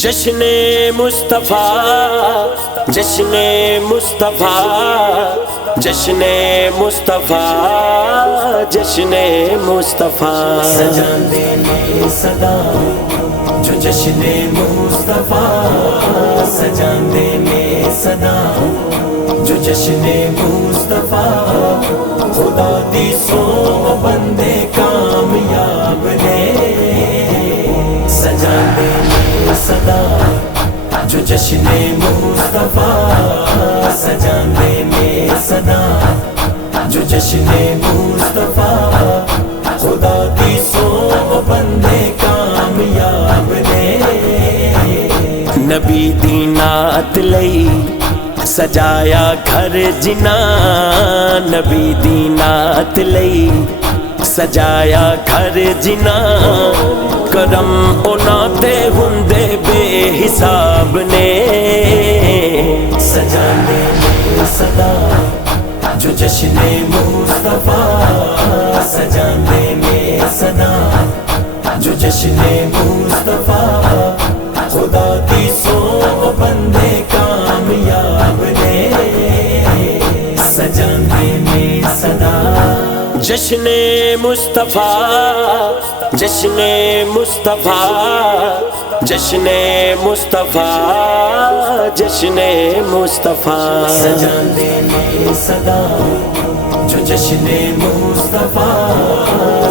جشن مصطفیٰ جشن مصطفیٰ جشن مصطفیٰ جشن مصطفیٰ سجاندے میں صدا جو جشن مصطفیٰ سجاندے میں صدا جو جشن مصطفیٰ خدا دی سو بندے کامیاب نے سجاندے میں صدا جو جشن مصطفیٰ سجاندے میں صدا جو جشن مصطفیٰ خدا دی سو بندے کامیاب نے نبی دی نعت لئی سجایا گھر جنا نبی دی نعت لئی سجایا گھر جنا کرم انہاں تے ہوندے بے حساب نے سجاندے میں صدا جو جشن مصطفیٰ سجاندے میں صدا جو جشن مصطفیٰ خدا دی سو بندے کامیاب نے سجاندے میں صدا جشن مصطفیٰ جشن مصطفیٰ جشن مصطفیٰ جشن مصطفیٰ سجاندے میں صدا جو جشن مصطفیٰ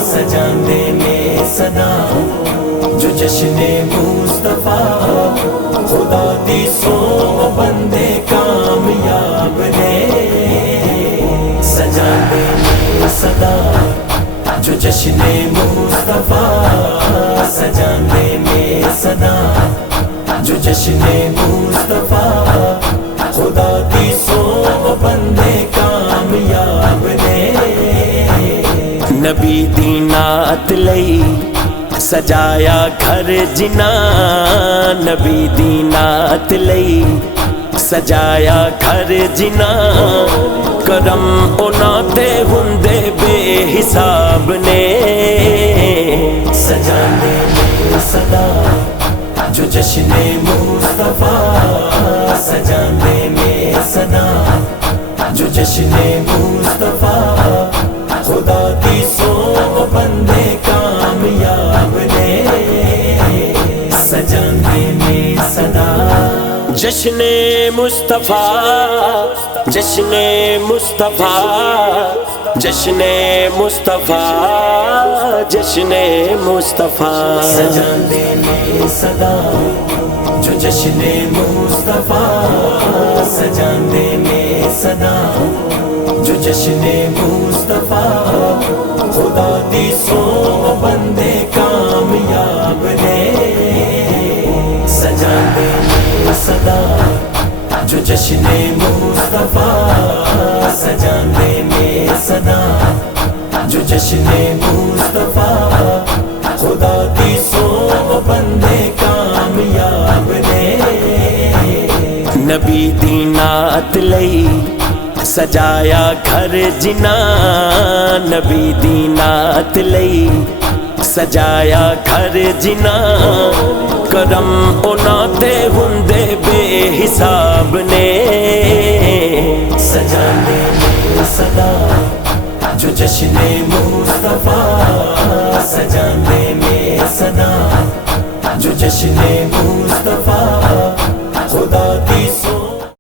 سجاندے میں صدا جو جشن مصطفیٰ خدا دی سو بندے کامیاب نے سجاندے میں صدا جو جشن مصطفیٰ سجاندے میں صدا جو جشن مصطفیٰ خدا دی سو بندے کامیاب نے نبی دی نعت لئی سجایا گھر جنا نبی دی نعت لئی سجایا گھر جنا کرم انہاں تے ہوندے بے حساب نے سجاندے میں صدا جو جشن مصطفیٰ سجاندے میں صدا جو جشن مصطفیٰ خدا دی سو بندے کامیاب نے سجاندے میں صدا جشن مصطفیٰ جشن مصطفیٰ جشن مصطفیٰ جشن مصطفیٰ سجاندے میں صدا جو جشن مصطفیٰ سجاندے میں صدا جو جشن مصطفیٰ خدا دی سو بندے کامیاب نے سجاندے میں صدا جو جشن مصطفیٰ سجاندے میں صدا جو جشن مصطفیٰ خدا دی سو بندے کامیاب نے نبی دی نعت لئی سجایا گھر جنا نبی دی نعت لئی سجایا گھر جنا کرم انہاں تے ہوندے بے حساب نے سجاندے میں صدا جو جشن مصطفیٰ سجاندے میں صدا جو جشن مصطفیٰ خدا دی